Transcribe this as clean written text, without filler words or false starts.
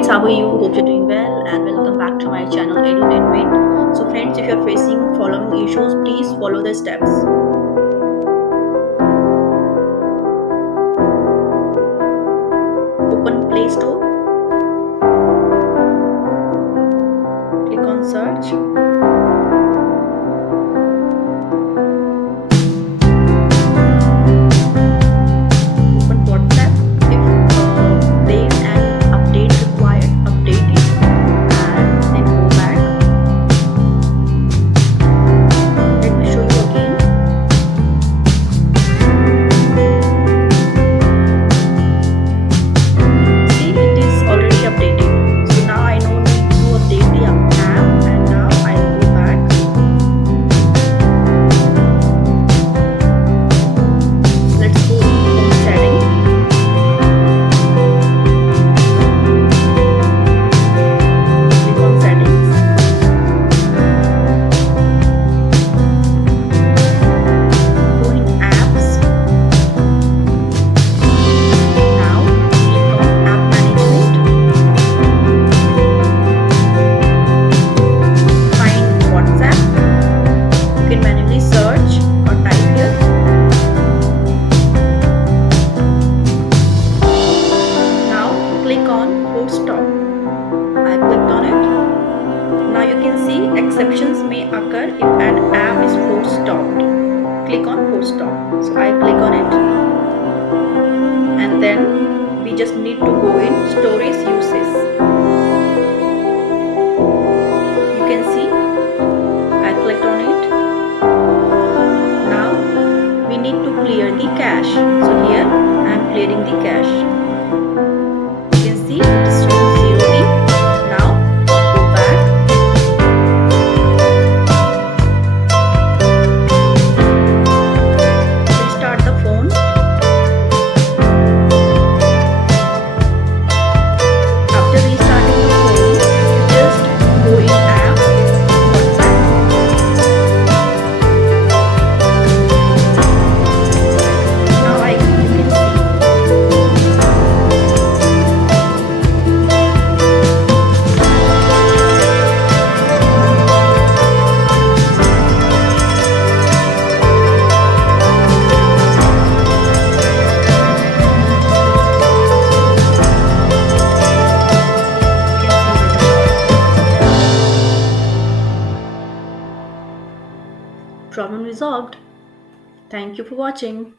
friends, how are you? Hope you're doing well and welcome back to my channel Edutainment. So friends, if you're facing following issues, please follow the steps. Open Play Store, click on search. Open WhatsApp. If there's an update required, update it and then go back. Let me show you again. See, it is already updated. So now I no need to update the app, and now I'll go back. Let's go home setting. Click on settings. Go in apps. Now click on app management. Find WhatsApp. You can manually search or type here. Now click on force stop. I clicked on it. Now you can see exceptions may occur if an app is force stopped. Click on force stop. So I click on it, and then we just need to go in storage uses. You can see I clicked on it. Now we need to clear the cache. So here I am clearing the cache. You can see it is showing 0B. Now go back. Restart the phone. After restarting the phone, you just go in app, WhatsApp. Now you can see. Problem resolved. Thank you for watching.